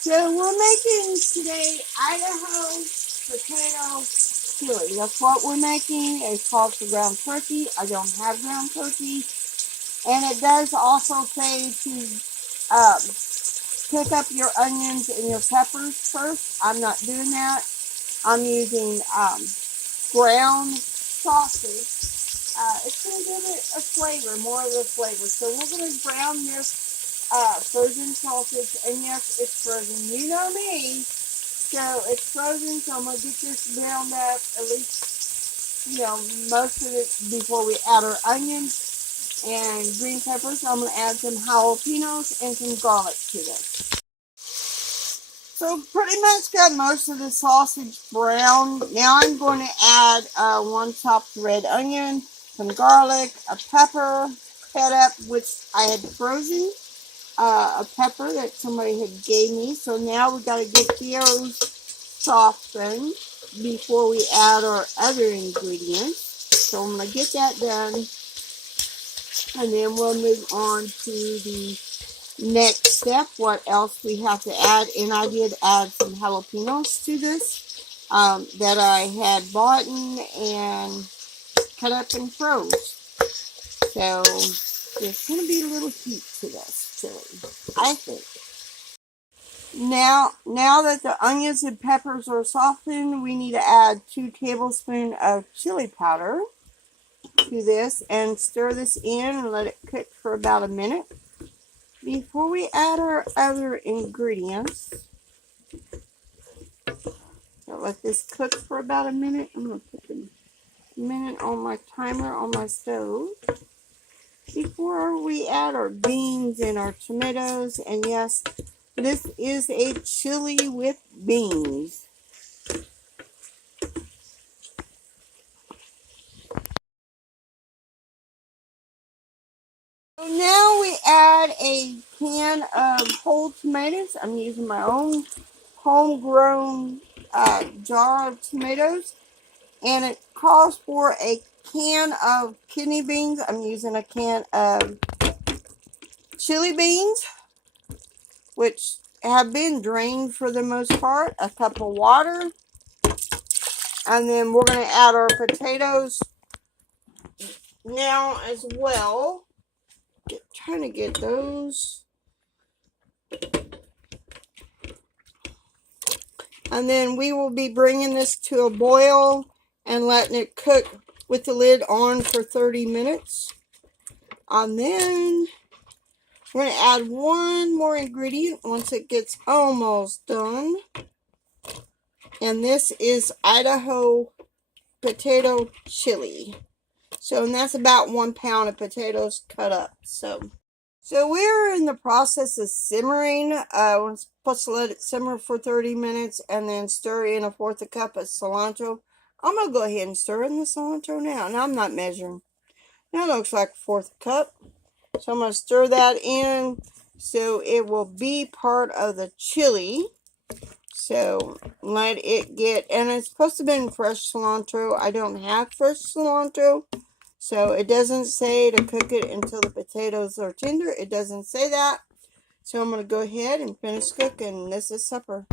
So we're making today Idaho potato chili. That's what we're making. It's called for ground turkey. I don't have ground turkey. And it does also say to pick up your onions and your peppers first. I'm not doing that. I'm using ground sausage. It's going to give it a flavor, more of a flavor. So we're going to brown this frozen sausage, and yes, it's frozen. You know me, so it's frozen. So I'm gonna get this browned up at least, most of it before we add our onions and green peppers. I'm gonna add some jalapenos and some garlic to this. So pretty much got most of the sausage browned. Now I'm going to add one chopped red onion, some garlic, a pepper cut up, which I had frozen. A pepper that somebody had gave me. So now we got to get those softened before we add our other ingredients. So I'm going to get that done, and then we'll move on to the next step, what else we have to add. And I did add some jalapenos to this that I had bought and cut up and froze. So there's going to be a little heat to this chili, I think. Now that the onions and peppers are softened, we need to add 2 tablespoons of chili powder to this and stir this in and let it cook for about a minute before we add our other ingredients. So let this cook for about a minute. I'm going to put the minute on my timer on my stove before we add our beans and our tomatoes. And yes, this is a chili with beans. So now we add a can of whole tomatoes. I'm using my own homegrown jar of tomatoes. And it calls for a can of kidney beans. I'm using a can of chili beans, which have been drained for the most part. A cup of water. And then we're going to add our potatoes now as well. Trying to get those. And then we will be bringing this to a boil and letting it cook with the lid on for 30 minutes. And then we're going to add one more ingredient once it gets almost done. And this is Idaho potato chili. So, and that's about 1 pound of potatoes cut up. So we're in the process of simmering. We're supposed to let it simmer for 30 minutes and then stir in 1/4 cup of cilantro. I'm going to go ahead and stir in the cilantro now. And I'm not measuring. That looks like 1/4 cup. So I'm going to stir that in so it will be part of the chili. So let it get, and it's supposed to be fresh cilantro. I don't have fresh cilantro. So it doesn't say to cook it until the potatoes are tender. It doesn't say that. So I'm going to go ahead and finish cooking. This is supper.